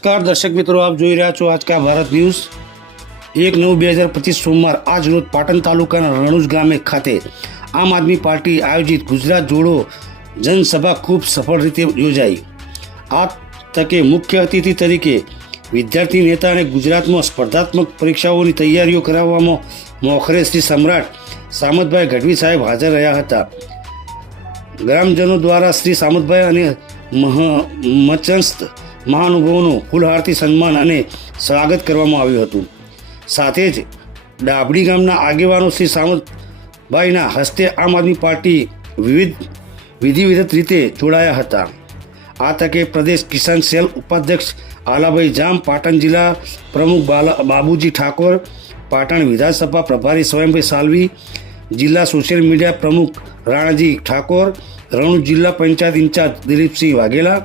નમસ્કાર દર્શક મિત્રો, આપ જોઈ રહ્યા છો આજકા ભારત ન્યૂઝ 1/9/2025 સોમવાર આજ રોજ પાટણ તાલુકાના રણુજ ગામે ખાતે આમ આદમી પાર્ટી આયોજિત ગુજરાત જોડો જનસભા ખૂબ સફળ રીતે યોજાઈ। આ તકે મુખ્ય અતિથિ તરીકે વિદ્યાર્થી નેતા અને ગુજરાતમાં સ્પર્ધાત્મક પરીક્ષાઓની તૈયારીઓ કરાવવામાં મોખરે શ્રી સમ્રાટ સામતભાઈ ગઢવી સાહેબ હાજર રહ્યા હતા। ગ્રામજનો દ્વારા શ્રી સામતભાઈ અને મચંસ્ત મહાનુભાવોનું ફૂલહારથી સન્માન અને સ્વાગત કરવામાં આવ્યું હતું। સાથે જ ડાબડી ગામના આગેવાનો શ્રી સામતભાઈના હસ્તે આમ આદમી પાર્ટી વિધિવત રીતે જોડાયા હતા। આ તકે પ્રદેશ કિસાન સેલ ઉપાધ્યક્ષ આલાભાઈ જામ, પાટણ જિલ્લા પ્રમુખ બાબુજી ઠાકોર, પાટણ વિધાનસભા પ્રભારી સ્વયંભાઈ સાલવી, જિલ્લા સોશિયલ મીડિયા પ્રમુખ રાણાજી ઠાકોર, રણુજ જિલ્લા પંચાયત ઇન્ચાર્જ દિલીપસિંહ વાઘેલા,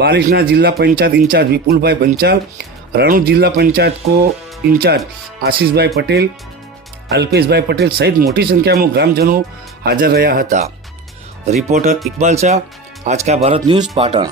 બાલિશના જિલ્લા પંચાયત ઇન્ચાર્જ વિપુલભાઈ પંચાલ, રણુજ જિલ્લા પંચાયત કો ઇન્ચાર્જ આશીષભાઈ પટેલ, અલ્પેશભાઈ પટેલ સહિત મોટી સંખ્યામાં ગ્રામજનો હાજર રહ્યા હતા। Reporter Iqbal Shah, Aajka Bharat news, Patan.